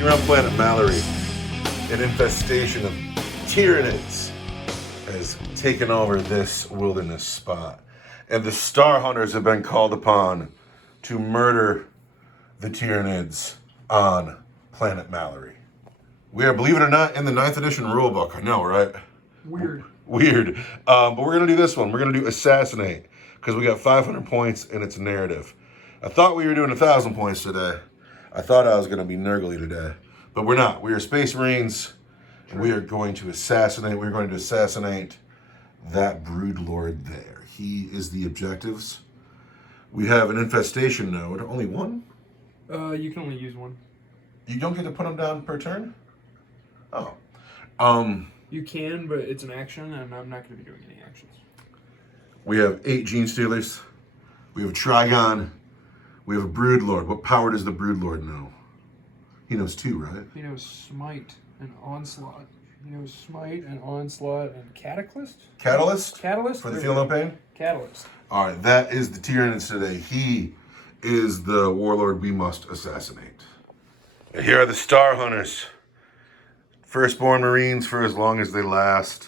Here on planet Mallory, an infestation of Tyrannids has taken over this wilderness spot. And the Star Hunters have been called upon to murder the Tyrannids on planet Mallory. We are, believe it or not, in the 9th edition rulebook. I know, right? Weird. But we're going to do this one. We're going to do Assassinate, because we got 500 points and it's a narrative. I thought we were doing 1,000 points today. I thought I was going to be Nurgly today. But we're not. We are Space Marines. And we are going to assassinate. We're going to assassinate that Brood Lord there. He is the objectives. We have an infestation node. Only one? You can only use one. You don't get to put them down per turn? Oh. You can, but it's an action, and I'm not going to be doing any actions. We have 8 Gene Stealers. We have a Trigon. We have a Brood Lord. What power does the Brood Lord know? He knows 2, right? He knows Smite and Onslaught. He knows Smite and Onslaught and Cataclysm? Catalyst? Catalyst? For the Feel No Pain? Catalyst. All right, that is the Tyrannids today. He is the warlord we must assassinate. And here are the Star Hunters. Firstborn Marines for as long as they last.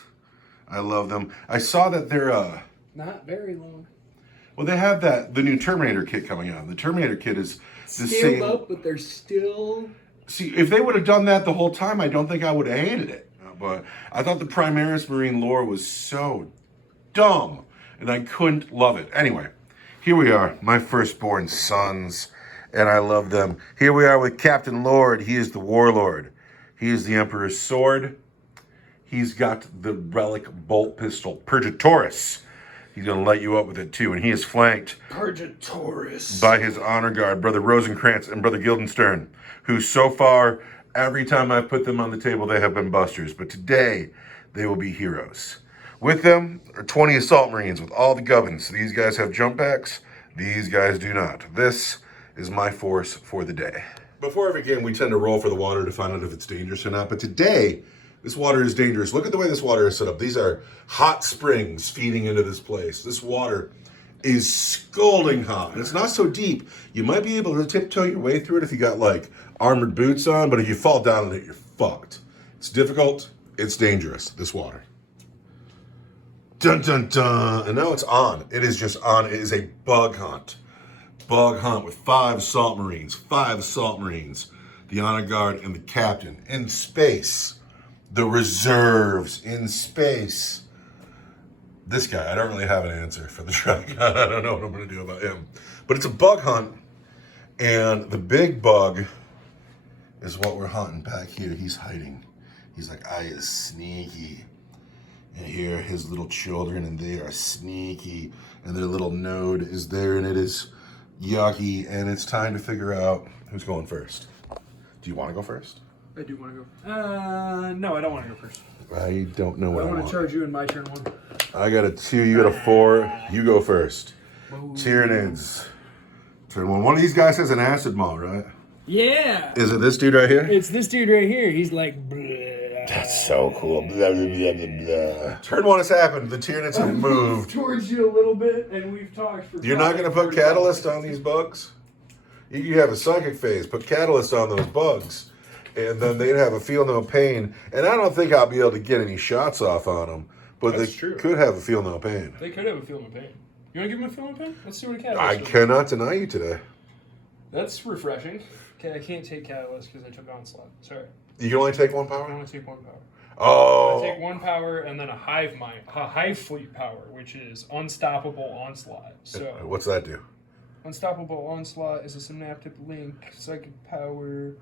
I love them. I saw that they're not very long. Well, they have the new Terminator kit coming out. The Terminator kit is the scaled same up, but they're still. See, if they would have done that the whole time, I don't think I would have hated it. But I thought the Primaris Marine lore was so dumb, and I couldn't love it. Anyway, here we are, my firstborn sons, and I love them. Here we are with Captain Lord. He is the warlord. He is the Emperor's sword. He's got the relic bolt pistol, Purgatorus. He's going to light you up with it too, and he is flanked Purgatorus by his honor guard, Brother Rosencrantz and Brother Guildenstern, who so far, every time I've put them on the table, they have been busters. But today, they will be heroes. With them are 20 Assault Marines with all the gubbins. These guys have jump packs. These guys do not. This is my force for the day. Before every game, we tend to roll for the water to find out if it's dangerous or not. But today, this water is dangerous. Look at the way this water is set up. These are hot springs feeding into this place. This water is scalding hot. And it's not so deep. You might be able to tiptoe your way through it if you got, like, armored boots on. But if you fall down in it, you're fucked. It's difficult. It's dangerous, this water. Dun, dun, dun. And now it's on. It is just on. It is a bug hunt. Bug hunt with 5 Assault Marines. 5 Assault Marines. The Honor Guard and the Captain. In space. The reserves in space. This guy, I don't really have an answer for the Dragon. I don't know what I'm going to do about him. But it's a bug hunt. And the big bug is what we're hunting back here. He's hiding. He's like, I is sneaky. And here are his little children, and they are sneaky. And their little node is there, and it is yucky. And it's time to figure out who's going first. Do you want to go first? I do want to go. No, I don't want to go first. I don't know what I want. I want to charge you in my turn 1. I got a 2, you got a 4. You go first. Tyrannids. Turn 1. One of these guys has an acid maw, right? Yeah. Is it this dude right here? It's this dude right here. He's like, bleh. That's so cool. Blah, blah, blah, blah, blah. Turn 1 has happened. The Tyrannids have moved towards you a little bit, and we've talked for. You're not going to put Catalyst on these bugs? You have a psychic phase. Put Catalyst on those bugs. And then they'd have a feel no pain. And I don't think I'll be able to get any shots off on them. But That's they true. could have a feel no pain. They could have a feel no pain. You want to give them a feel no pain? Let's see what a Catalyst I is. cannot deny you today. That's refreshing. Okay, I can't take Catalyst because I took Onslaught. Sorry. You can only take 1 I power? only take 1 power. Oh. I take 1 power and then a hive fleet power, which is Unstoppable Onslaught. So what's that do? Unstoppable Onslaught is a synaptic link, psychic power,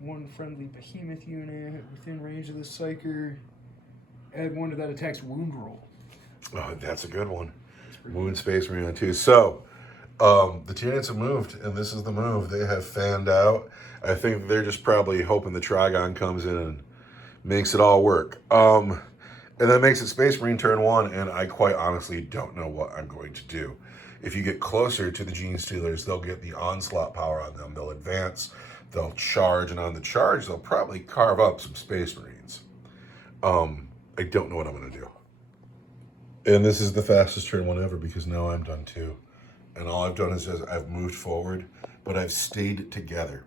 1 friendly behemoth unit within range of the psyker. Add 1 to that attack's wound roll. Oh, that's a good one. Moon Space Marine too. So, the Tyrannids have moved, and this is the move. They have fanned out. I think they're just probably hoping the Trigon comes in and makes it all work. And that makes it Space Marine turn 1, and I quite honestly don't know what I'm going to do. If you get closer to the Gene Stealers, they'll get the onslaught power on them. They'll advance, they'll charge, and on the charge, they'll probably carve up some Space Marines. I don't know what I'm going to do. And this is the fastest turn 1 ever because now I'm done too. And all I've done is I've moved forward, but I've stayed together.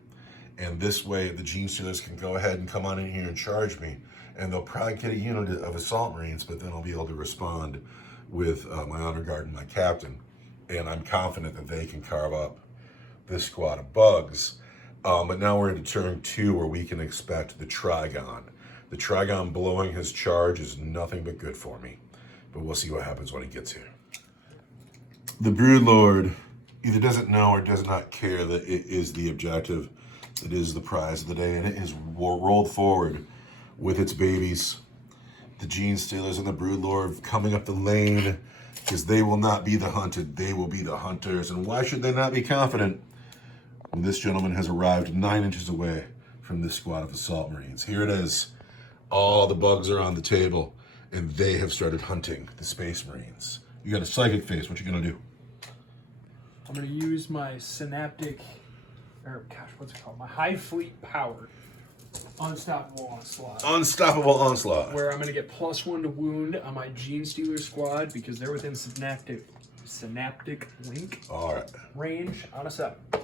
And this way, the Gene Stealers can go ahead and come on in here and charge me. And they'll probably get a unit of Assault Marines, but then I'll be able to respond with my Honor Guard and my Captain. And I'm confident that they can carve up this squad of bugs. But now we're into turn 2 where we can expect the Trigon. The Trigon blowing his charge is nothing but good for me. But we'll see what happens when he gets here. The Broodlord either doesn't know or does not care that it is the objective. It is the prize of the day, and it is rolled forward with its babies. The Gene Stealers and the Broodlord coming up the lane, because they will not be the hunted, they will be the hunters. And why should they not be confident when this gentleman has arrived 9 inches away from this squad of Assault Marines? Here it is. All the bugs are on the table, and they have started hunting the Space Marines. You got a psychic face. What you gonna do? I'm going to use my synaptic, or gosh, what's it called? My high fleet power. Unstoppable Onslaught. Unstoppable Onslaught. Where I'm going to get +1 to wound on my Gene Stealer squad because they're within synaptic link All right. range on a 7. And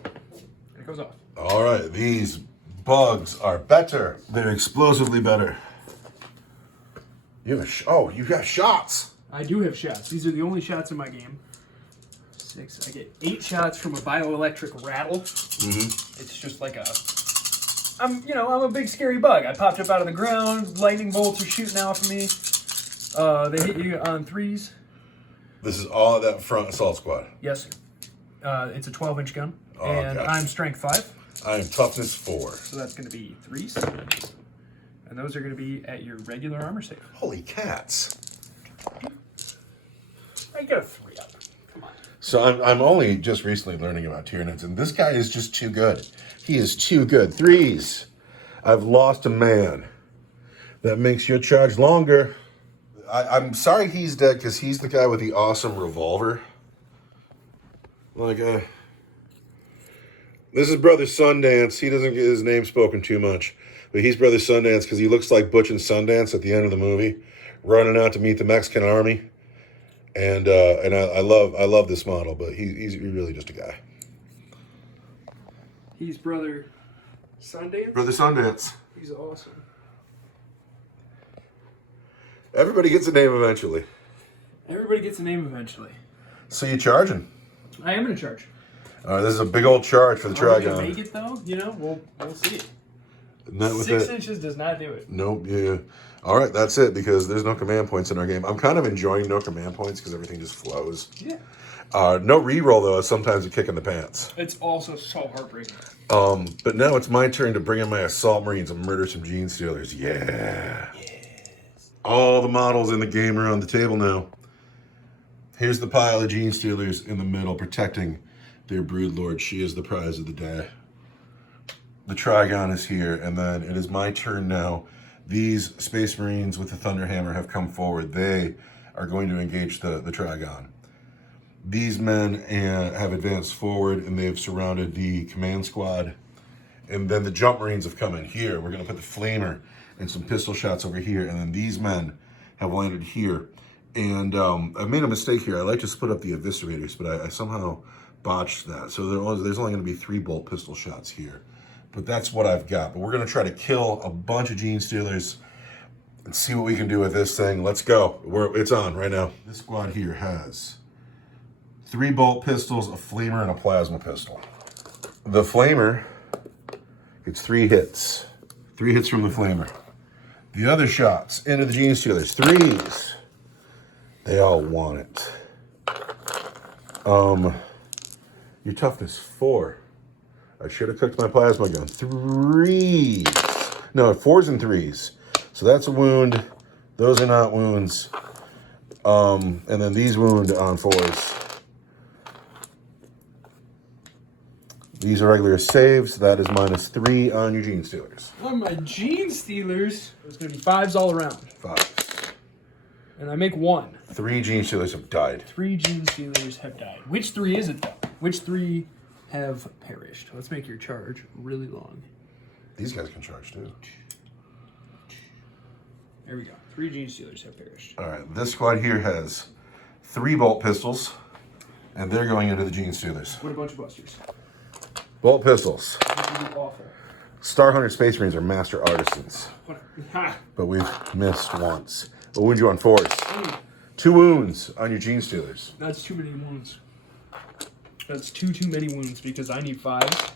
it goes off. All right. These bugs are better. They're explosively better. You have you got shots. I do have shots. These are the only shots in my game. 6. I get 8 shots from a bioelectric rattle. Mm-hmm. It's just like I'm a big scary bug. I popped up out of the ground. Lightning bolts are shooting off of me. They hit you on 3s. This is all of that front assault squad. Yes, sir. It's a 12-inch gun, Oh, and gotcha. I'm strength 5. I am toughness 4. So that's going to be 3s. And those are going to be at your regular armor save. Holy cats. I got a 3 up. Come on. So I'm only just recently learning about Tyrannids, and this guy is just too good. He is too good. 3s. I've lost a man. That makes your charge longer. I'm sorry he's dead, because he's the guy with the awesome revolver. This is Brother Sundance. He doesn't get his name spoken too much. But he's Brother Sundance because he looks like Butch and Sundance at the end of the movie, running out to meet the Mexican army. And I love this model, but he's really just a guy. He's Brother Sundance? Brother Sundance. He's awesome. Everybody gets a name eventually. Everybody gets a name eventually. So you charging? I am going to charge. All right, this is a big old charge for the Are we Trigon. going to make it, though? We'll see. Not with 6 it. inches does not do it. Nope, yeah. All right, that's it, because there's no command points in our game. I'm kind of enjoying no command points because everything just flows. Yeah. No reroll, though, is sometimes a kick in the pants. It's also so heartbreaking. But now it's my turn to bring in my Assault Marines and murder some Gene Stealers. Yeah. Yes. All the models in the game are on the table now. Here's the pile of Gene Stealers in the middle, protecting their Broodlord. She is the prize of the day. The Trigon is here, and then it is my turn now. These Space Marines with the Thunderhammer have come forward. They are going to engage the Trigon. These men have advanced forward, and they've surrounded the command squad. And then the Jump Marines have come in here. We're going to put the Flamer and some pistol shots over here, and then these men have landed here. And I made a mistake here. I like to split up the Eviscerators, but I somehow botched that. So there's only going to be 3 bolt pistol shots here. But that's what I've got. But we're going to try to kill a bunch of Gene Stealers and see what we can do with this thing. Let's go. It's on right now. This squad here has 3 bolt pistols, a Flamer, and a plasma pistol. The Flamer gets 3 hits. 3 hits from the Flamer. The other shots into the Gene Stealers. 3s. They all want it. Your toughness 4. I should have cooked my plasma gun. 3s. No, 4s and 3s. So that's a wound. Those are not wounds. And then these wound on 4s. These are regular saves. That is -3 on your Gene Stealers. On my Gene Stealers, it's going to be 5s all around. 5. And I make 1. 3 Gene Stealers have died. 3 Gene Stealers have died. Which 3 is it, though? Which 3 have perished? Let's make your charge really long. These guys can charge too. There we go. 3 Gene Stealers have perished. All right, this squad here has 3 bolt pistols, and they're going into the Gene Stealers. What a bunch of busters. Bolt pistols. This would be awful. Star Hunter Space Marines are master artisans, Ha! but we've missed once. We'll wound you on 4s. 2 wounds on your Gene Stealers. That's too many wounds. That's too many wounds because I need 5s,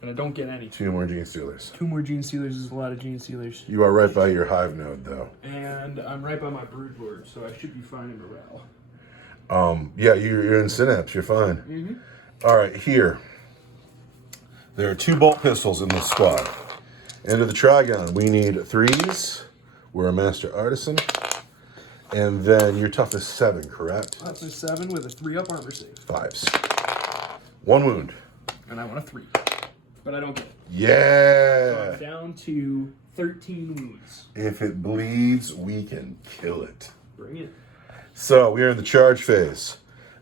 and I don't get any. 2 more Gene Stealers. 2 more Gene Stealers is a lot of Gene Stealers. You are right by your hive node, though. And I'm right by my brood board, so I should be fine in morale. Yeah, you're in Synapse. You're fine. Mm-hmm. All right, here. There are 2 bolt pistols in this squad. Into the Trigon, we need 3s. We're a master artisan. And then you're toughness 7, correct? Toughness 7 with a 3-up armor save. 5s. 1 wound. And I want a 3. But I don't get it. Yeah! So I'm down to 13 wounds. If it bleeds, we can kill it. Bring it. So, we are in the charge phase.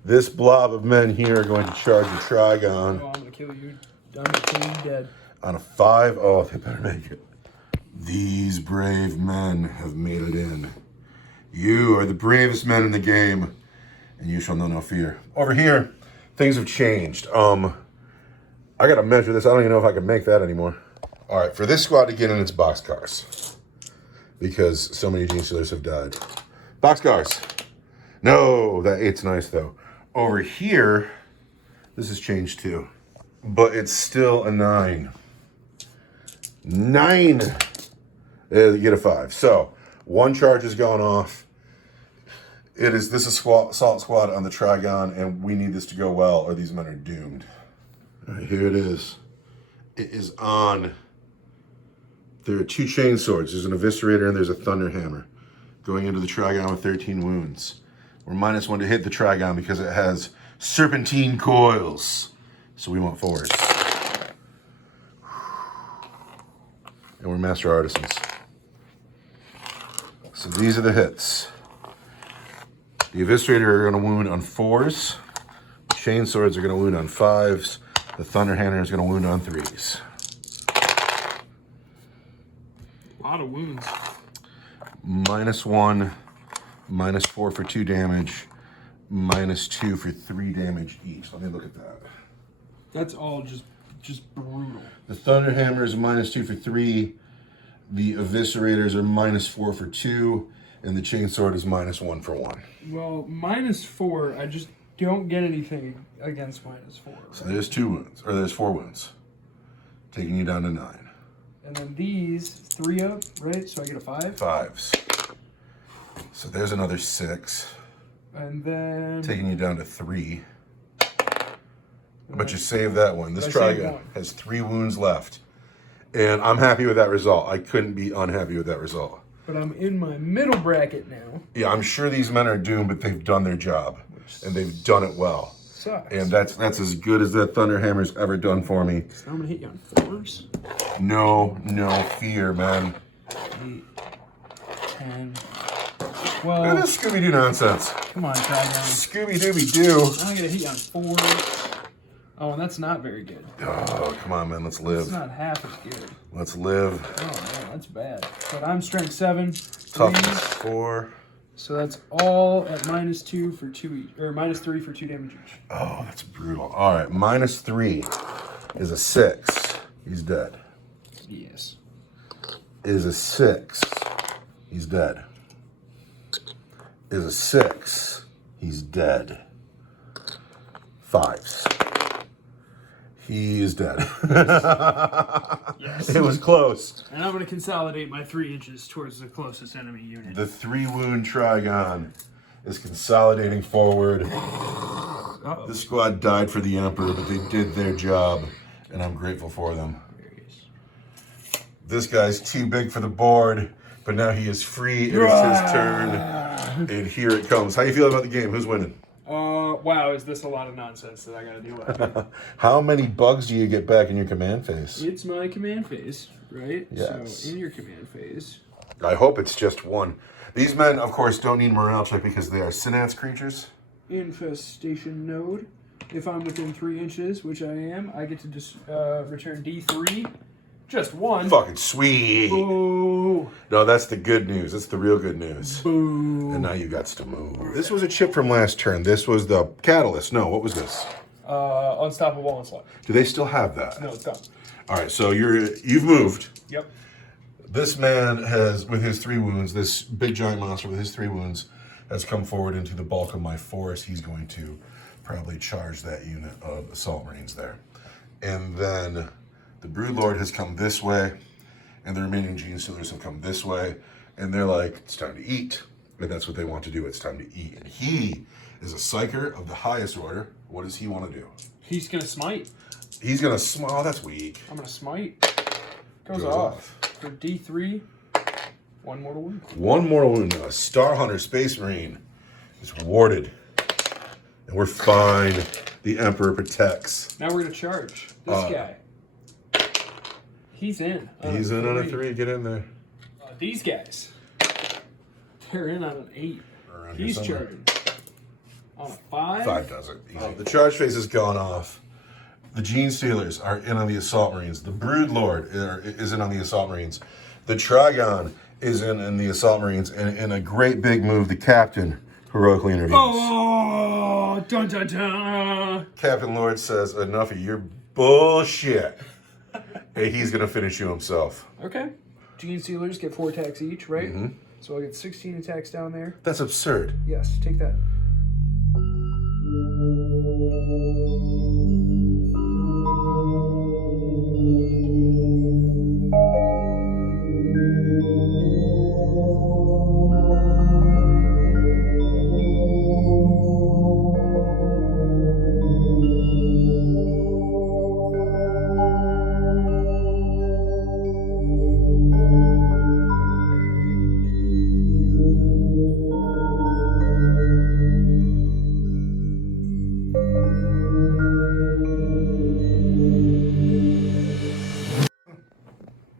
This blob of men here are going to charge the Trigon. Oh, I'm going to kill you. I'm going to kill you dead. On a 5, oh, they better make it. These brave men have made it in. You are the bravest men in the game, and you shall know no fear. Over here, things have changed. I gotta measure this. I don't even know if I can make that anymore. All right, for this squad to get in, it's boxcars, because so many Gene Stealers have died. Boxcars. No, that 8's nice though. Over here, this has changed too, but it's still a 9. 9. You get a 5. So 1 charge is going off. This is assault squad on the Trigon, and we need this to go well, or these men are doomed. All right, here it is. It is on. There are 2 chain swords. There's an eviscerator and there's a thunder hammer. Going into the Trigon with 13 wounds. We're -1 to hit the Trigon because it has serpentine coils. So we want 4s. And we're master artisans. So these are the hits. The eviscerator are going to wound on 4s. The chain swords are going to wound on 5s. The thunder hammer is going to wound on 3s. A lot of wounds. -1, -4 for 2 damage, -2 for 3 damage each. Let me look at that. That's all just brutal. The thunder hammer is -2 for 3. The eviscerators are -4 for 2. And the chainsword is -1 for 1. Well, -4, I just don't get anything against -4. So there's 2 wounds, or there's 4 wounds. Taking you down to 9. And then these, 3-up, right? So I get a 5. 5s. So there's another 6. And then... Taking you down to 3. But you saved that one. This I saved Trigon one. has 3 wounds left. And I'm happy with that result. I couldn't be unhappy with that result. But I'm in my middle bracket now. Yeah, I'm sure these men are doomed, but they've done their job. And they've done it well. Sucks. And that's as good as that thunder hammer's ever done for me. So I'm going to hit you on 4s. No fear, man. 8, 10, Look 12. at this Scooby-Doo nonsense. Come on, Trigon. Scooby-Dooby-Doo. I'm going to hit you on 4s. Oh, and that's not very good. Oh, come on, man. Let's It's live. not half as good. Let's live. Oh, man, that's bad. But I'm strength 7. Toughness 3s. 4. So that's all at -2 for 2 each, or -3 for 2 damage each. Oh, that's brutal. All right, -3 is a 6. He's dead. Yes. Is a 6. He's dead. Is a 6. He's dead. 5s. He is dead. Yes. It was close. And I'm going to consolidate my 3 inches towards the closest enemy unit. The 3 wound Trigon is consolidating forward. Uh-oh. The squad died for the Emperor, but they did their job, and I'm grateful for them. There he is. This guy's too big for the board, but now he is free. It is his turn, and here it comes. How you feel about the game? Who's winning? Wow, is this a lot of nonsense that I got to deal with? How many bugs do you get back in your command phase? It's my command phase, right? Yes. So in your command phase. I hope it's just 1. These men, of course, don't need morale check because they are synapse creatures. Infestation node. If I'm within 3 inches, which I am, I get to just return D3. Just 1. Fucking sweet. Boo. No, that's the good news. That's the real good news. Boo. And now you got to move. This was a chip from last turn. This was the catalyst. No, what was this? Unstoppable Onslaught. Do they still have that? No, it's gone. All right, so you've moved. Yep. This man has, with his 3 wounds, this big giant monster with his 3 wounds has come forward into the bulk of my force. He's going to probably charge that unit of Assault Marines there. And then the Broodlord has come this way, and the remaining Gene Stealers have come this way, and they're like, it's time to eat. And that's what they want to do. It's time to eat. And he is a Psyker of the highest order. What does he want to do? He's going to smite. He's going to smile. That's weak. I'm going to smite. Goes off. For D3, 1 mortal wound. 1 mortal wound. A Star Hunter Space Marine is rewarded. And we're fine. The Emperor protects. Now we're going to charge this guy. He's in. He's in on a 3. Get in there. These guys. They're in on an 8. He's charging. On a 5. 5 doesn't. The charge phase has gone off. The Gene Stealers are in on the Assault Marines. The Broodlord is in on the Assault Marines. The Trigon is in the Assault Marines. And in a great big move, the Captain heroically intervenes. Oh, dun dun dun. Captain Lord says, enough of your bullshit. Hey, he's going to finish you himself. Okay. Gene Stealers get 4 attacks each, right? Mm-hmm. So I'll get 16 attacks down there. That's absurd. Yes, take that.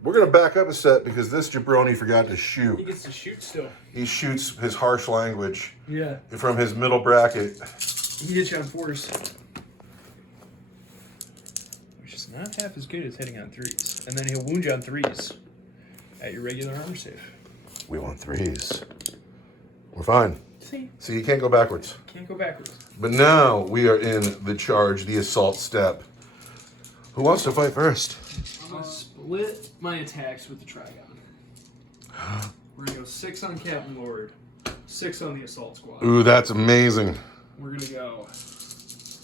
We're going to back up a set because this jabroni forgot to He shoot. gets to shoot still. He shoots his harsh language Yeah. from his middle bracket. He hits you on 4s. Which is not half as good as hitting on 3s. And then he'll wound you on 3s at your regular armor save. We want 3s. We're fine. See? So you can't go backwards. Can't go backwards. But now we are in the charge, the assault step. Who wants to fight first? I'm going to split my attacks with the Trigon. We're going to go 6 on Captain Lord, 6 on the Assault Squad. Ooh, that's amazing. We're going to go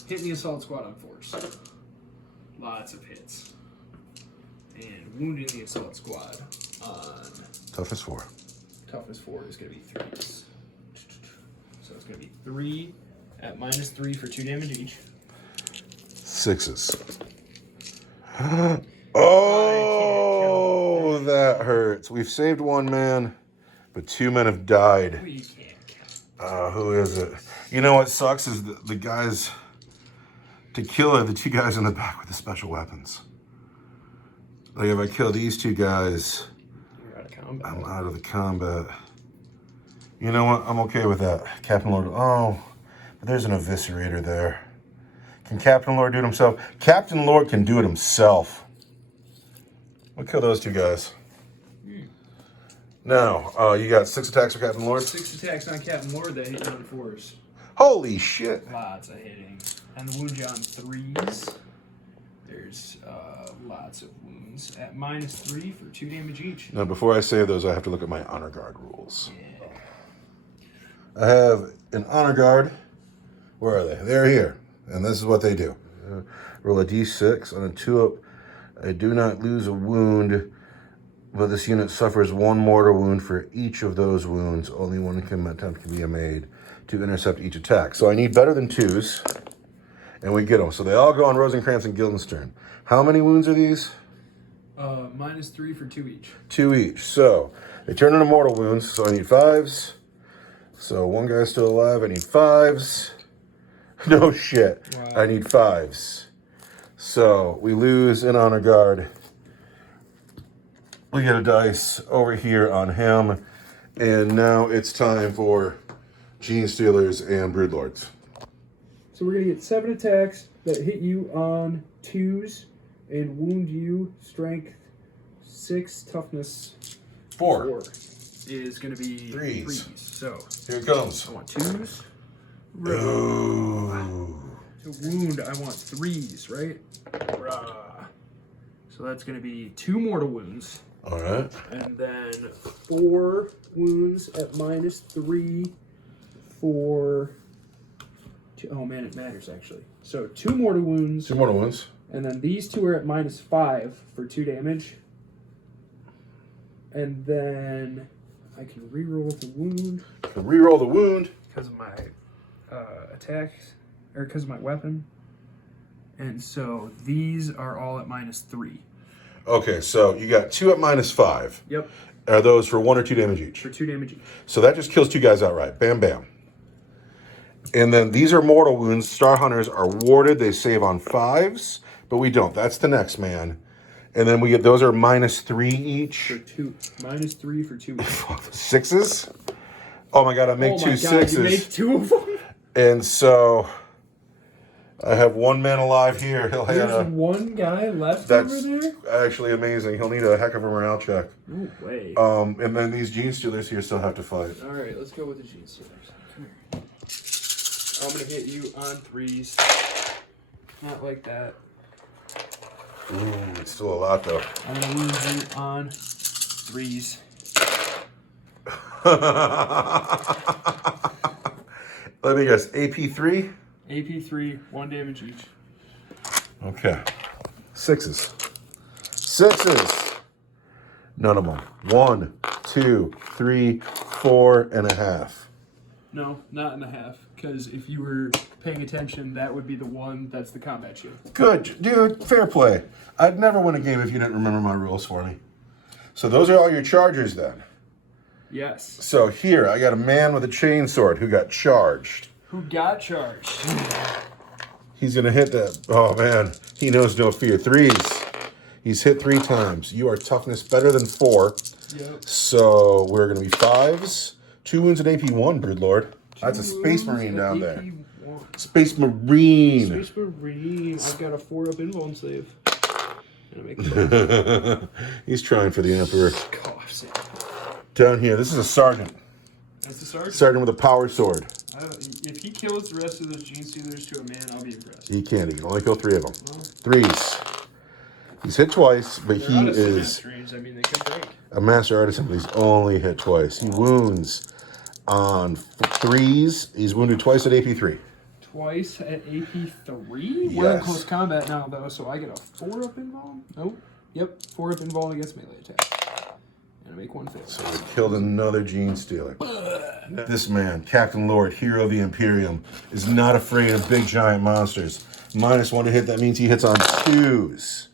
hitting the Assault Squad on 4s. Lots of hits. And wounding the Assault Squad on... Toughest 4. Toughest 4 is going to be 3s. So it's going to be 3 at -3 for 2 damage each. 6s. Oh, that hurts. We've saved 1 man, but 2 men have died. We can't count. Who is it? You know what sucks is the guys to kill the 2 guys in the back with the special weapons. Like if I kill these 2 guys, You're out of combat. I'm out of the combat. You know what? I'm okay with that. Captain Lord. Oh, but there's an eviscerator there. Can Captain Lord do it himself? Captain Lord can do it himself. We'll kill those 2 guys. Now, you got 6 attacks for Captain Lord? 6 attacks on Captain Lord that hit on 4s. Holy shit. Lots of hitting. And the wound you on 3s. There's lots of wounds at -3 for 2 damage each. Now, before I save those, I have to look at my honor guard rules. Yeah. I have an honor guard. Where are they? They're here. And this is what they do. Roll a d6 on a 2-up. I do not lose a wound, but this unit suffers 1 mortal wound for each of those wounds. Only 1 attempt can be made to intercept each attack. So I need better than 2s, and we get them. So they all go on Rosencrantz and Guildenstern. How many wounds are these? -3 for 2 each. 2 each. So they turn into mortal wounds, so I need 5s. So 1 guy's still alive, I need 5s. No shit. Wow. I need 5s. So we lose an honor guard. We get a dice over here on him. And now it's time for Gene Stealers and Broodlords. So we're going to get 7 attacks that hit you on 2s and wound you strength 6, toughness 4. is going to be 3s. So Here it comes. I want 2s. Ooh. The wound, I want 3s, right? Rah. So that's going to be 2 mortal wounds. All right. And then 4 wounds at -3 for... Oh man, it matters actually. So 2 mortal wounds. 2 mortal wounds. And then these 2 are at -5 for 2 damage. And then I can reroll the wound. Can reroll the wound. Because of my attack, or because of my weapon. And so these are all at -3. Okay, so you got 2 at -5. Yep. Are those for 1 or 2 damage each? For 2 damage each. So that just kills 2 guys outright. Bam, bam. And then these are mortal wounds. Star Hunters are warded. They save on 5s, but we don't. That's the next man. And then we get, those are -3 each. For 2. -3 for 2. 6s? Oh my God, I make 2 6s. You make 2 of them? And so I have 1 man alive here. He'll have There's 1 guy left that's over there? actually amazing. He'll need a heck of a morale check. No way. And then these Gene Stealers here still have to fight. Alright, let's go with the Gene Stealers. Come here. I'm going to hit you on 3s. Not like that. Ooh, it's still a lot though. I'm going to wound you on 3s. Let me guess, AP3? AP3, 1 damage each. Okay. 6s. 6s. None of them. 1, 2, 3, 4.5. No, not in the half. Because if you were paying attention, that would be the one that's the combat shield. Good, dude. Fair play. I'd never win a game if you didn't remember my rules for me. So those are all your chargers then. Yes. So here, I got a man with a chainsword who got charged. Who got charged? He's going to hit that. Oh, man. He knows no fear. 3s. He's hit 3 times. You are toughness better than 4. Yep. So we're going to be 5s. 2 wounds at AP1, Broodlord. That's a Space Marine down there. Space Marine. Space Marine. I've got a 4-up invuln save. He's trying for the Emperor. Cough save. Down here, this is a sergeant. That's the sergeant. Sergeant with a power sword. If he kills the rest of those Gene Stealers to a man, I'll be impressed. He can't. He can only kill 3 of them. Well, 3s. He's hit twice, but they're he out of is range. I mean, they could break. a master artisan, but he's only hit twice. He wounds on 3s. He's wounded twice at AP3. Twice at AP3? Yes. We're in close combat now, though, so I get a 4-up invuln? Nope. Yep, 4-up invuln against melee attack. And I make 1 fail. So we killed another Gene Stealer. This man, Captain Lord, hero of the Imperium, is not afraid of big giant monsters. -1 to hit, that means he hits on 2s.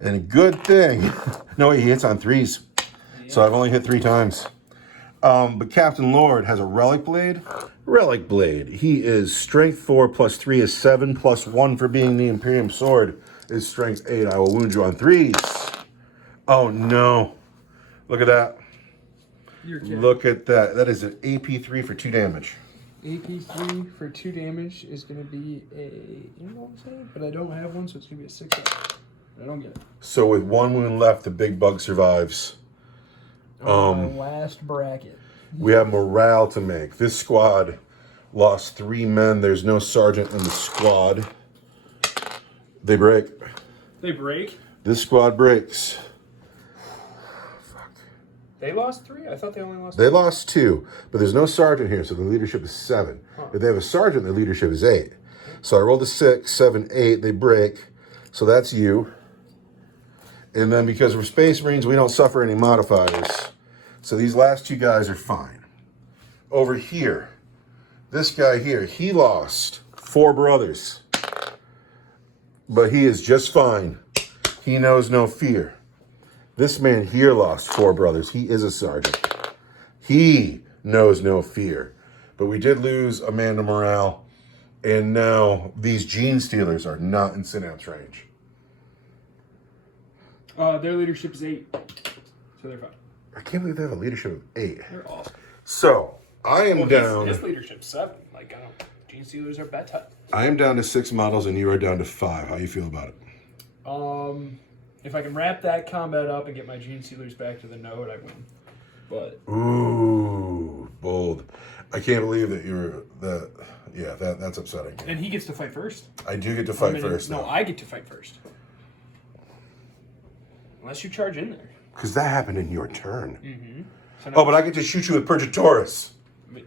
And a good thing. No, he hits on 3s. Yeah. So I've only hit 3 times. But Captain Lord has a Relic Blade. Relic Blade. He is Strength 4 plus 3 is 7 plus 1 for being the Imperium Sword is Strength 8. I will wound you on 3s. Oh no. Look at that. Look at that. That is an AP3 for 2 damage. AP3 for 2 damage is going to be a invuln save, but I don't have one, so it's going to be a 6-up. I don't get it. So with 1 wound left, the big bug survives. My last bracket. We have morale to make. This squad lost 3 men. There's no sergeant in the squad. They break. They break? This squad breaks. Fuck. They lost 3? I thought they only lost 2. They lost 2, but there's no sergeant here, so the leadership is 7. Huh. If they have a sergeant, the leadership is 8. So I rolled a 6, 7, 8. They break. So that's you. And then because we're Space Marines, we don't suffer any modifiers. So these last 2 guys are fine. Over here, this guy here, he lost 4 brothers. But he is just fine. He knows no fear. This man here lost 4 brothers. He is a sergeant. He knows no fear. But we did lose a man to morale. And now these Gene Stealers are not in Synapse range. Their leadership is 8. So they're fine. I can't believe they have a leadership of 8. They're awesome. So, I am down... His leadership's 7. Like, Gene Stealers are bad type. I am down to 6 models and you are down to 5. How you feel about it? If I can wrap that combat up and get my Gene Stealers back to the node, I win. But... Ooh, bold. I can't believe that Yeah, that's upsetting. And he gets to fight first. I do get to fight first. No, though. I get to fight first. Unless you charge in there. Because that happened in your turn. Mm-hmm. So Oh, but I get to shoot you with Purgatorus.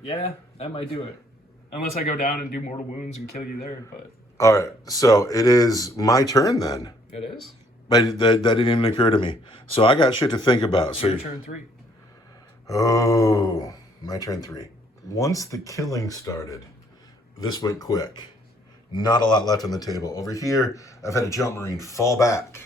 Yeah, that might do it. Unless I go down and do mortal wounds and kill you there, but... All right, so it is my turn then. It is? But that didn't even occur to me. So I got shit to think about. So your turn 3. Oh, my turn 3. Once the killing started, this went quick. Not a lot left on the table. Over here, I've had a jump marine fall back.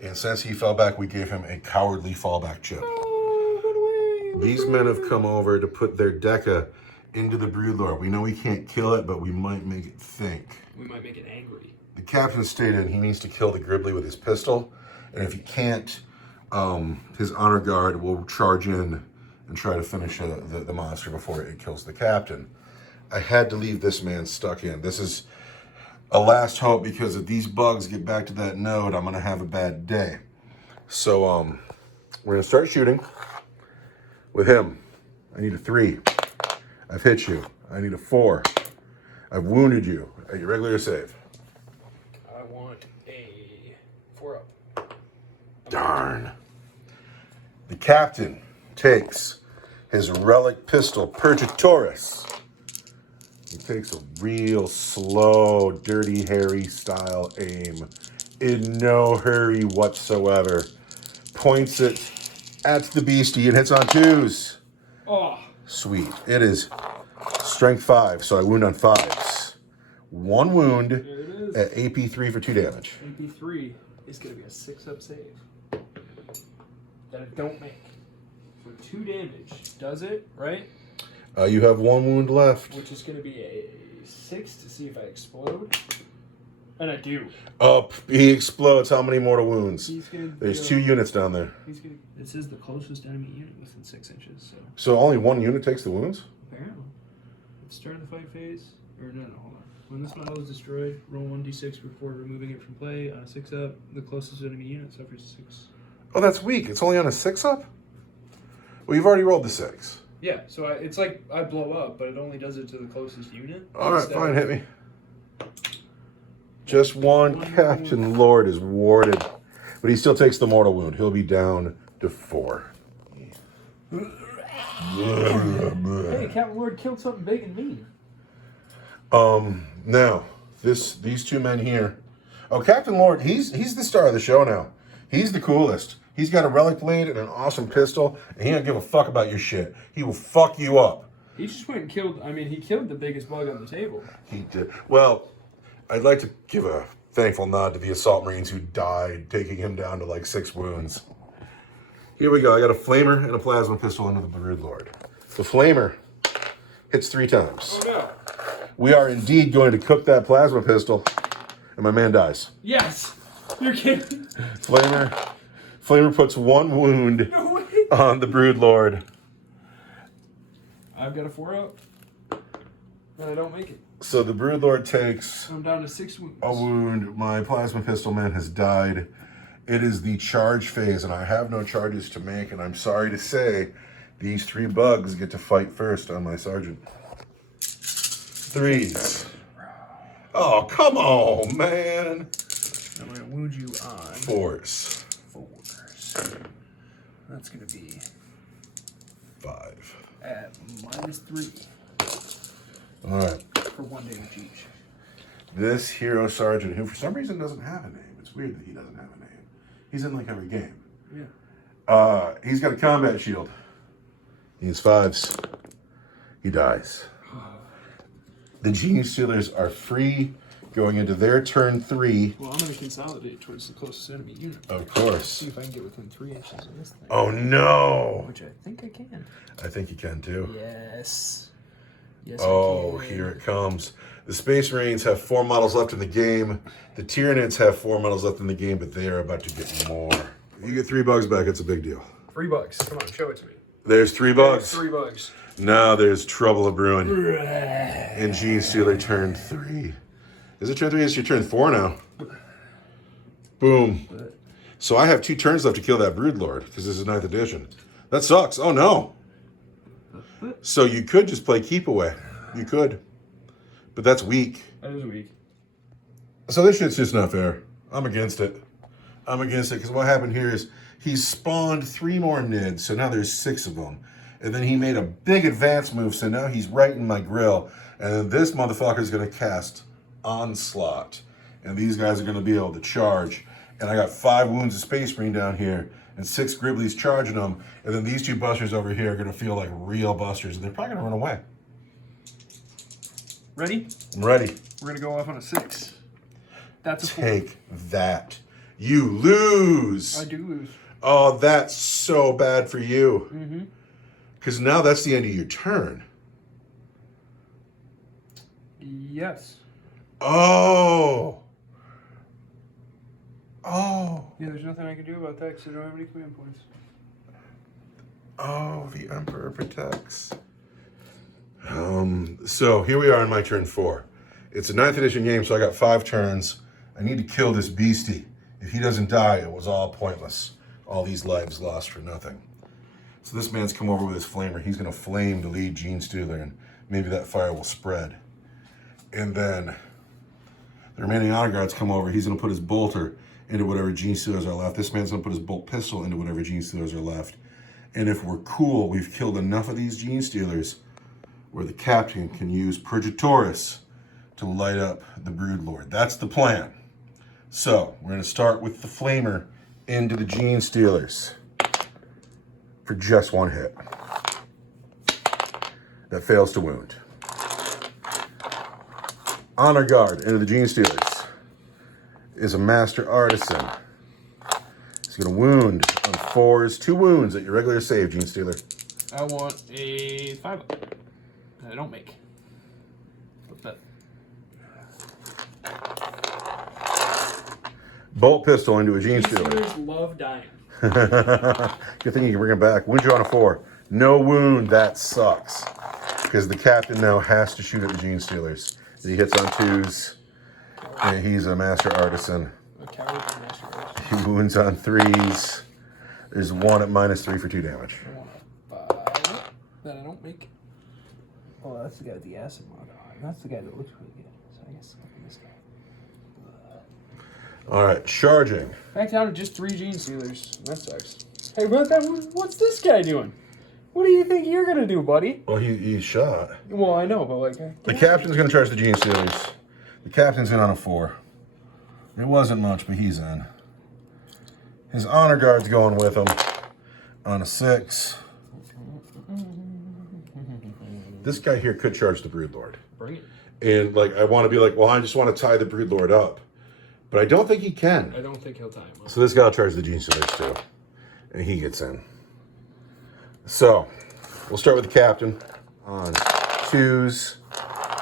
And since he fell back, we gave him a cowardly fallback chip. Oh, These men have come over to put their Deca into the Broodlord. We know we can't kill it, but we might make it think. We might make it angry. The captain stated he needs to kill the Gribbly with his pistol. And if he can't, his honor guard will charge in and try to finish the monster before it kills the captain. I had to leave this man stuck in. This is a last hope because if these bugs get back to that node, I'm going to have a bad day. So we're going to start shooting with him. I need a 3. I've hit you. I need a 4. I've wounded you. At your regular save. I want a 4 up. Darn. The captain takes his relic pistol, Purgatorus. He takes a real slow, Dirty Harry style aim in no hurry whatsoever. Points it at the beastie and hits on 2s. Oh. Sweet. It is strength 5, so I wound on 5s. 1 wound at AP 3 for 2 damage. AP 3 is going to be a 6-up save. That I don't make. For 2 damage. Does it, right? You have 1 wound left. Which is going to be a 6 to see if I explode. And I do. Up. He explodes. How many mortal wounds? He's gonna There's 2 units down there. It says the closest enemy unit within 6 inches. So only 1 unit takes the wounds? Apparently. At the start of the fight phase. Or no, hold on. When this model is destroyed, roll 1d6 before removing it from play. On a 6-up, the closest enemy unit suffers 6. Oh, that's weak. It's only on a 6-up? Well, you've already rolled the 6. Yeah, so it's like I blow up, but it only does it to the closest unit. All right, fine, hit me. Just one Captain Lord is warded, but he still takes the mortal wound. He'll be down to 4. Hey, Captain Lord killed something big and mean. Now, these 2 men here. Oh, Captain Lord, he's the star of the show now. He's the coolest. He's got a relic blade and an awesome pistol, and he don't give a fuck about your shit. He will fuck you up. He just went and killed, he killed the biggest bug on the table. He did. Well, I'd like to give a thankful nod to the Assault Marines who died, taking him down to like 6 wounds. Here we go. I got a Flamer and a Plasma Pistol into the Broodlord. The Flamer hits 3 times. Oh no. We are indeed going to cook that Plasma Pistol, and my man dies. Yes! You're kidding. Flamer puts 1 wound on the Broodlord. I've got a 4-up. And I don't make it. So the Broodlord takes I'm down to 6 wounds. a wound. My Plasma Pistol man has died. It is the charge phase, and I have no charges to make, and I'm sorry to say, these 3 bugs get to fight first on my sergeant. 3s. Oh, come on, man. I'm going to wound you on 4s. That's going to be 5. at -3 All right. for 1 damage each. This hero sergeant, who for some reason doesn't have a name. It's weird that he doesn't have a name. He's in like every game. Yeah. He's got a combat shield. He has 5s. He dies. The Genius Stealers are free going into their turn 3. Well, I'm going to consolidate towards the closest enemy unit. Of course. See if I can get within 3 inches of this thing. Oh no! Which I think I can. I think you can too. Yes. Yes, Oh, I can. here it comes. The Space Marines have 4 models left in the game. The Tyrannids have 4 models left in the game, but they are about to get more. If you get 3 bugs back, it's a big deal. 3 bugs. Come on, show it to me. There's 3 bugs. 3 bugs. Now there's trouble a brewing. And Gene Stealer turn 3. Is it turn 3? It's your turn 4 now. Boom. So I have 2 turns left to kill that Broodlord, because this is 9th edition. That sucks. Oh no. So you could just play keep away. You could. But that's weak. That is weak. So this shit's just not fair. I'm against it. I'm against it because what happened here is he spawned 3 more Nids, so now there's 6 of them. And then he made a big advance move, so now he's right in my grill. And then this motherfucker's going to cast Onslaught. And these guys are going to be able to charge. And I got 5 wounds of Space Marine down here and 6 Gribblies charging them. And then these 2 busters over here are going to feel like real busters. And they're probably going to run away. Ready? I'm ready. We're going to go off on a 6. That's a 4. Take that. You lose. I do lose. Oh, that's so bad for you. Mm-hmm. Because now that's the end of your turn. Yes. Oh. Oh. Yeah, there's nothing I can do about that because I don't have any command points. Oh, the Emperor protects. So here we are in my turn 4. It's a 9th edition game, so I got 5 turns. I need to kill this beastie. If he doesn't die, it was all pointless. All these lives lost for nothing. So this man's come over with his flamer. He's going to flame the lead Gene Stealer, and maybe that fire will spread. And then the remaining honor guards come over. He's going to put his bolter into whatever Gene Stealers are left. This man's going to put his bolt pistol into whatever Gene Stealers are left. And if we're cool, we've killed enough of these Gene Stealers where the captain can use Purgatoris to light up the Broodlord. That's the plan. So we're going to start with the flamer into the Gene Stealers for just 1 hit. That fails to wound. Honor Guard into the Gene Stealers is a Master Artisan. He's going to wound on 4s, 2 wounds at your regular save, Gene Stealer. I want a 5 that I don't make. Flip that. Bolt pistol into a Gene Stealer. Stealers love dying. Good thing you can bring it back. Wound you on a 4. No wound, that sucks. Because the captain now has to shoot at the Gene Stealers. He hits on 2s, and he's a Master Artisan. A coward Master Artisan. He wounds on 3s. There's 1 at -3 for 2 damage. I want a 5 that I don't make. Oh, that's the guy with the acid mod. That's the guy that looks really good. So I guess look at this guy. All right, charging. Back down to just 3 Gene Stealers. That sucks. Hey, what's this guy doing? What do you think you're gonna do, buddy? Well, he's shot. Well, I know, but like... The captain's going to charge the Gene Stealers. The captain's in on a 4. It wasn't much, but he's in. His honor guard's going with him on a 6. This guy here could charge the Broodlord. Bring it. And like, I want to be like, well, I just want to tie the Broodlord up. But I don't think he can. I don't think he'll time him. So this guy will charge the Gene Stealers too. And he gets in. So, we'll start with the captain on 2s.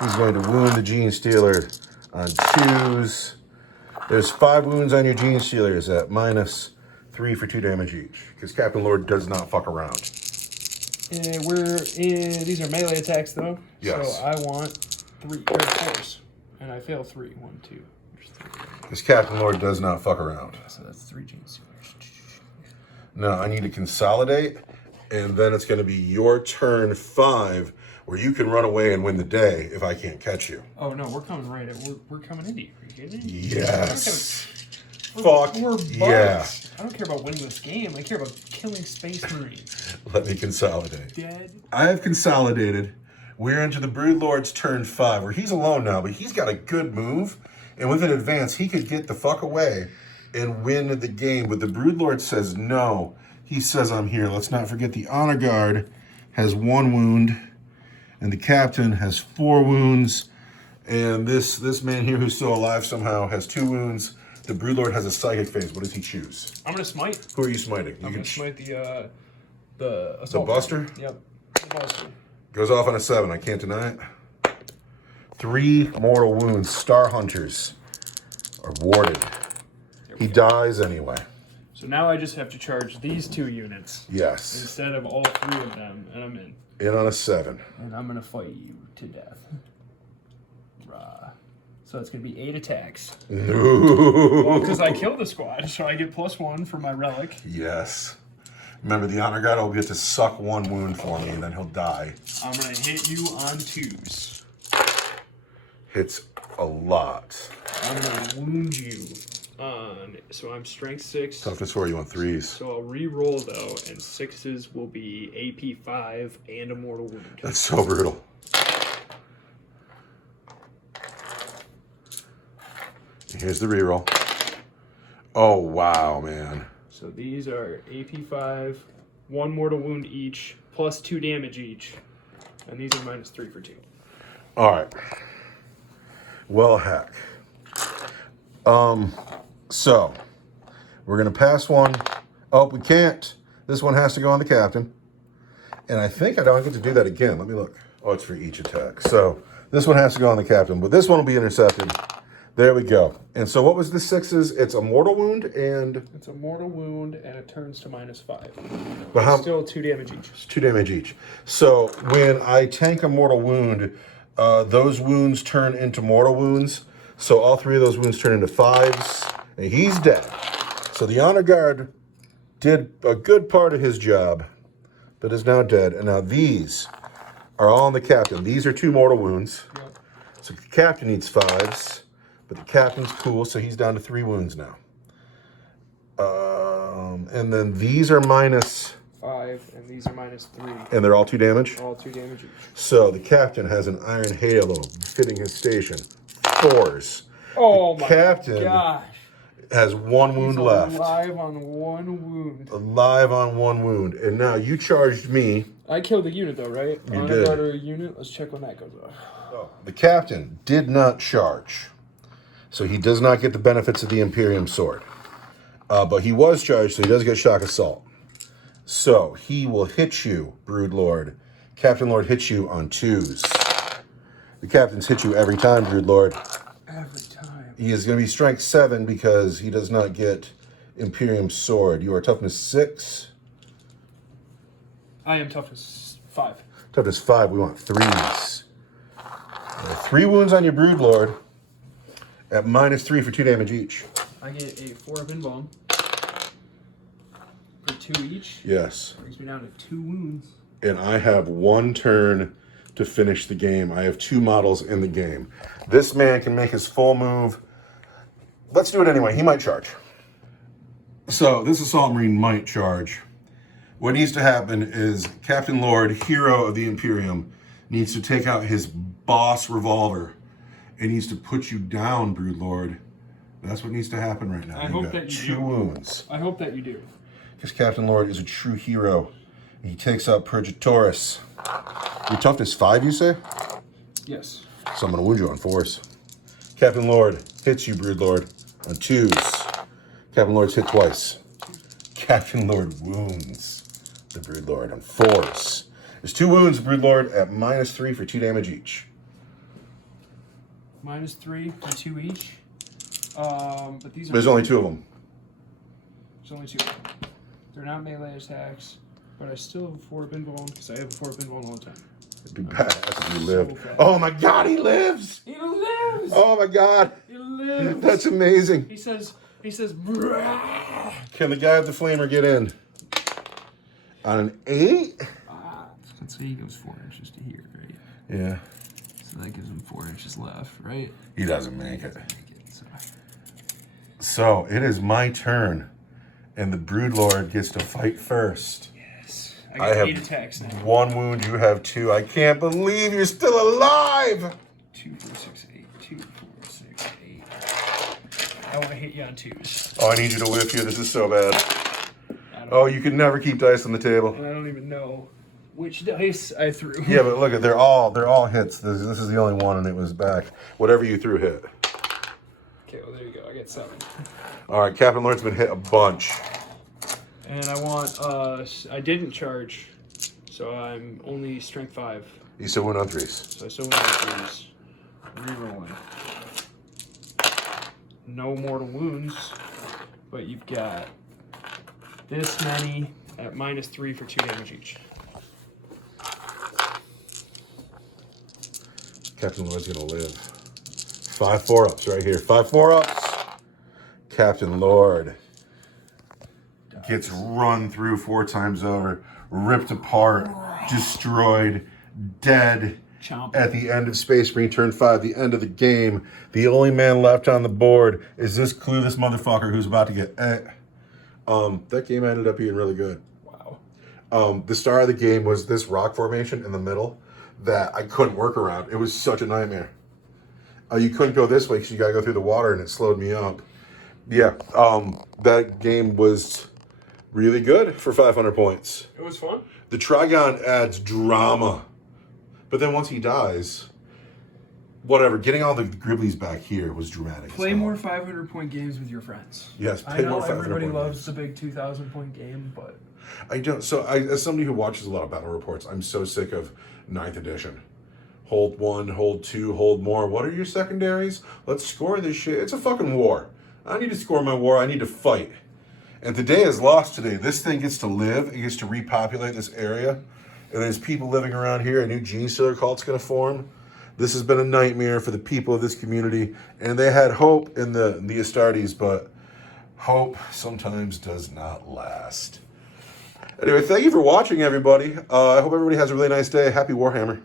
He's going to wound the Gene Stealer on 2s. There's 5 wounds on your Gene Stealers at -3 for 2 damage each. Because Captain Lord does not fuck around. These are melee attacks, though. Yes. So I want 3 or 4s. And I fail 3. 1, 2. There's 3. Because Captain Lord does not fuck around. So that's 3 Gene Stealers. No, I need to consolidate. And then it's going to be your turn 5, where you can run away and win the day if I can't catch you. Oh no, we're coming right at. We're coming into you. Are you kidding me? Yes. We're Fuck bugs. yeah. I don't care about winning this game. I care about killing Space Marines. Let me consolidate. Dead. I have consolidated. We're into the Broodlord's turn 5, where he's alone now, but he's got a good move. And with an advance, he could get the fuck away and win the game. But the Broodlord says no. He says, I'm here. Let's not forget the Honor Guard has 1 wound, and the captain has 4 wounds, and this man here who's still alive somehow has 2 wounds. The Broodlord has a psychic phase. What does he choose? I'm gonna smite. Who are you smiting? I'm gonna smite the the assault. Buster? Yep. The Buster. Goes off on a 7. I can't deny it. 3 mortal wounds. Star Hunters are warded. He dies anyway. So now I just have to charge these 2 units Yes. instead of all 3 of them, and I'm in. In on a 7. And I'm gonna fight you to death. Rah. So it's gonna be 8 attacks. No. Well, because I killed the squad, so I get +1 for my relic. Yes. Remember, the Honor Guard will get to suck 1 wound for me, and then he'll die. I'm gonna hit you on 2s. Hits a lot. I'm gonna wound you on. So I'm strength 6. Toughness 4, you want 3s. So I'll re-roll though, and 6s will be AP 5 and a mortal wound. That's so brutal. Here's the reroll. Oh, wow, man. So these are AP 5, 1 mortal wound each, plus 2 damage each. And these are -3 for 2. All right. Well, heck. So, we're going to pass one. Oh, we can't. This one has to go on the captain. And I think I don't get to do that again. Let me look. Oh, it's for each attack. So, this one has to go on the captain, but this one will be intercepted. There we go. And so what was the 6s? It's a mortal wound and... It's a mortal wound, and it turns to -5. But how... Still 2 damage each. It's 2 damage each. So when I tank a mortal wound, those wounds turn into mortal wounds. So all 3 of those wounds turn into 5s, and he's dead. So the honor guard did a good part of his job, but is now dead. And now these are all on the captain. These are 2 mortal wounds. Yep. So the captain needs 5s. But the captain's cool, so he's down to 3 wounds now. And then these are -5, and these are -3. and they're all 2 damage? All 2 damage each. So the captain has an iron halo fitting his station. 4s. Oh the my captain gosh. has 1 wound left. Alive on 1 wound. Alive on 1 wound. And now you charged me. I killed the unit though, right? You Honor did. guard or a unit. Let's check when that goes off. Oh. The captain did not charge. So he does not get the benefits of the Imperium sword. But he was charged, so he does get shock assault. So he will hit you, Brood Lord. Captain Lord hits you on 2s. The captains hit you every time, Brood Lord. Every time. He is going to be strength 7 because he does not get Imperium sword. You are toughness 6. I am toughness 5. Toughness 5, we want 3s. 3 wounds on your Brood Lord. At -3 for 2 damage each. I get a 4 of invuln. For 2 each. Yes. Brings me down to 2 wounds. And I have 1 turn to finish the game. I have 2 models in the game. This man can make his full move. Let's do it anyway. He might charge. So this Assault Marine might charge. What needs to happen is Captain Lord, hero of the Imperium, needs to take out his boss revolver. It needs to put you down, Brood Lord. That's what needs to happen right now. I hope that you 2 do. wounds. I hope that you do. Because Captain Lord is a true hero. He takes out Purgatorus. Your toughness 5, you say? Yes. So I'm going to wound you on 4s. Captain Lord hits you, Brood Lord, on 2s. Captain Lord's hit twice. Captain Lord wounds the Brood Lord on 4s. There's 2 wounds, Brood Lord, at -3 for 2 damage each. -3 for 2 each. But these are... There's only 2 of them. There's only 2 of them. They're not melee attacks, but I still have a 4 of invuln because I have a 4 of invuln all the time. It'd be badass if he lived. fast. Oh my God, he lives! He lives! Oh my God, He lives! that's amazing. He says, "Brah." Can the guy with the flamer get in? On an 8? Let's say he goes 4 inches to here, right? Yeah. So that gives him 4 inches left, right? He doesn't make it. So, So it is my turn, and the Brood Lord gets to fight first. yes. I I got have 8 attacks now. 1 wound, you have 2. I can't believe you're still alive! 2, 4, 6, 8. 2, 4, 6, 8. I want to hit you on 2s. Oh, I need you to whiff you. This is so bad. I don't, Oh, you can never keep dice on the table. and I don't even know which dice I threw. Yeah, but look, they're all hits. This is the only one, and it was back. Whatever you threw hit. Okay, well, there you go. I get 7. All right, Captain Lord's been hit a bunch. And I want, I didn't charge, so I'm only strength 5. You still went on 3s. So I still went on 3s. Rerolling. No mortal wounds, but you've got this many at -3 for 2 damage each. Captain Lord's gonna live. 5 4-ups right here. 5 4-ups. Captain Lord gets run through 4 times over, ripped apart, destroyed, dead. Chomp. At the end of Space Marine Turn 5, the end of the game, the only man left on the board is this clueless motherfucker who's about to get that game ended up being really good. Wow. The star of the game was this rock formation in the middle that I couldn't work around. It was such a nightmare. You couldn't go this way because you got to go through the water, and it slowed me up. Yeah, that game was really good for 500 points. It was fun. The Trigon adds drama. But then once he dies, whatever, getting all the Gribblies back here was dramatic. Play more 500-point games with your friends. Yes, I play know more 500 everybody point loves games. the big 2,000-point game, but I don't. So, as somebody who watches a lot of battle reports, I'm so sick of 9th edition. Hold 1, hold 2, hold more. What are your secondaries? Let's score this shit. It's a fucking war. I need to score my war. I need to fight. And today is lost today. This thing gets to live. It gets to repopulate this area. And there's people living around here. A new gene stealer cult's going to form. This has been a nightmare for the people of this community. And they had hope in the Astartes, but hope sometimes does not last. Anyway, thank you for watching, everybody. I hope everybody has a really nice day. Happy Warhammer.